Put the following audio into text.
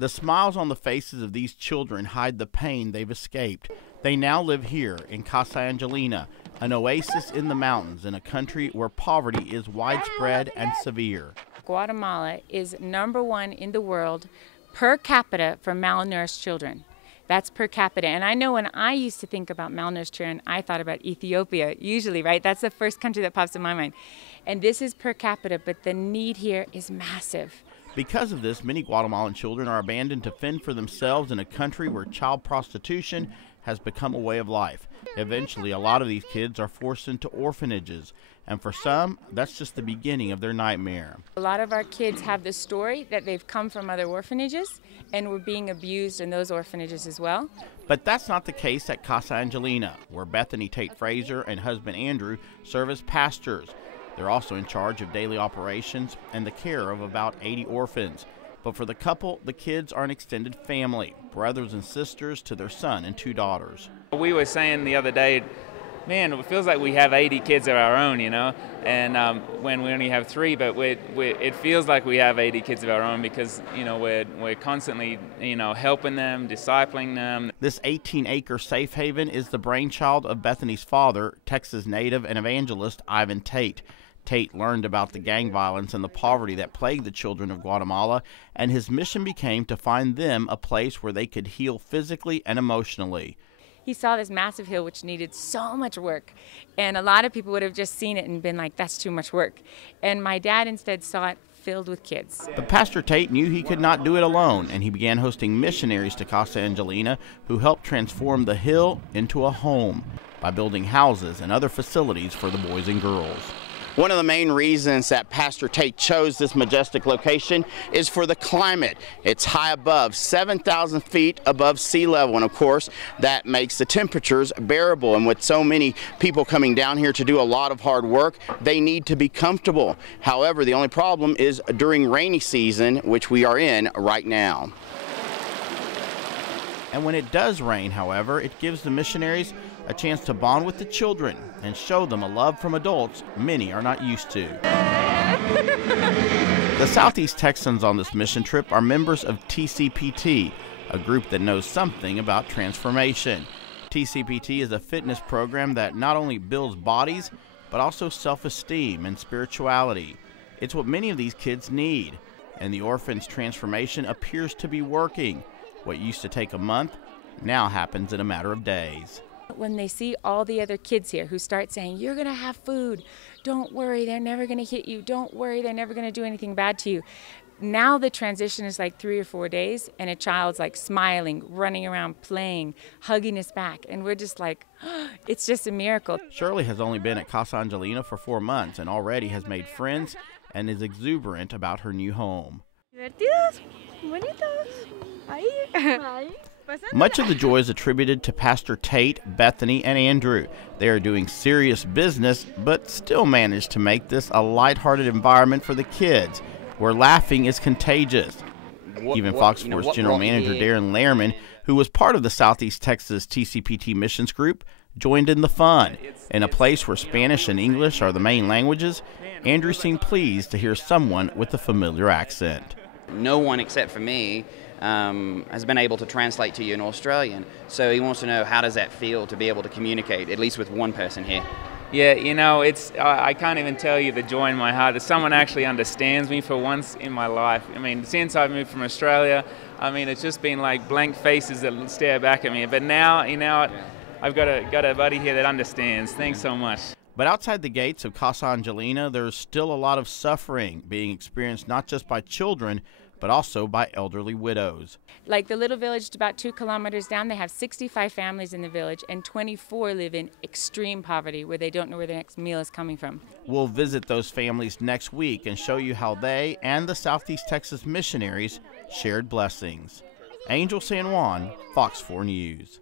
The smiles on the faces of these children hide the pain they've escaped. They now live here in Casa Angelina, an oasis in the mountains in a country where poverty is widespread and severe. Guatemala is #1 in the world per capita for malnourished children. That's per capita. And I know when I used to think about malnourished children, I thought about Ethiopia, usually, right? That's the first country that pops in my mind. And this is per capita, but the need here is massive. Because of this, many Guatemalan children are abandoned to fend for themselves in a country where child prostitution has become a way of life. Eventually, a lot of these kids are forced into orphanages, and for some, that's just the beginning of their nightmare. A lot of our kids have the story that they've come from other orphanages and were being abused in those orphanages as well. But that's not the case at Casa Angelina, where Bethany Tate Fraser and husband Andrew serve as pastors. They're also in charge of daily operations and the care of about 80 orphans. But for the couple, the kids are an extended family, brothers and sisters to their son and 2 daughters. We were saying the other day, man, it feels like we have 80 kids of our own, you know, and when we only have 3, but it feels like we have 80 kids of our own because, you know, we're constantly, you know, helping them, discipling them. This 18-acre safe haven is the brainchild of Bethany's father, Texas native and evangelist Ivan Tate. Tate learned about the gang violence and the poverty that plagued the children of Guatemala, and his mission became to find them a place where they could heal physically and emotionally. He saw this massive hill which needed so much work, and a lot of people would have just seen it and been like, that's too much work. And my dad instead saw it filled with kids. But Pastor Tate knew he could not do it alone, and he began hosting missionaries to Casa Angelina who helped transform the hill into a home by building houses and other facilities for the boys and girls. One of the main reasons that Pastor Tate chose this majestic location is for the climate. It's high above 7,000 feet above sea level, and of course that makes the temperatures bearable. And with so many people coming down here to do a lot of hard work, they need to be comfortable. However, the only problem is during rainy season, which we are in right now. And when it does rain, however, it gives the missionaries a chance to bond with the children and show them a love from adults many are not used to. The Southeast Texans on this mission trip are members of TCPT, a group that knows something about transformation. TCPT is a fitness program that not only builds bodies, but also self-esteem and spirituality. It's what many of these kids need, and the orphans' transformation appears to be working. What used to take a month now happens in a matter of days. When they see all the other kids here who start saying, you're going to have food, don't worry, they're never going to hit you, don't worry, they're never going to do anything bad to you. Now the transition is like 3 or 4 days, and a child's like smiling, running around, playing, hugging us back, and we're just like, oh, it's just a miracle. Shirley has only been at Casa Angelina for 4 months and already has made friends and is exuberant about her new home. Divertidos, bonitos. Ahí. Much of the joy is attributed to Pastor Tate, Bethany, and Andrew. They are doing serious business, but still manage to make this a lighthearted environment for the kids, where laughing is contagious. Even Fox Sports General Manager Darren Lehrman, who was part of the Southeast Texas TCPT missions group, joined in the fun. In a place where Spanish and English are the main languages, Andrew seemed pleased to hear someone with a familiar accent. No one except for me has been able to translate to you in Australian, so he wants to know how does that feel to be able to communicate, at least with one person here. Yeah, you know, I can't even tell you the joy in my heart that someone actually understands me for once in my life. I mean, since I moved from Australia, I mean, it's just been like blank faces that stare back at me. But now, you know, I've got a buddy here that understands. Thanks so much. But outside the gates of Casa Angelina, there's still a lot of suffering being experienced not just by children, but also by elderly widows. Like the little village about 2 kilometers down, they have 65 families in the village, and 24 live in extreme poverty where they don't know where their next meal is coming from. We'll visit those families next week and show you how they and the Southeast Texas missionaries shared blessings. Angel San Juan, Fox 4 News.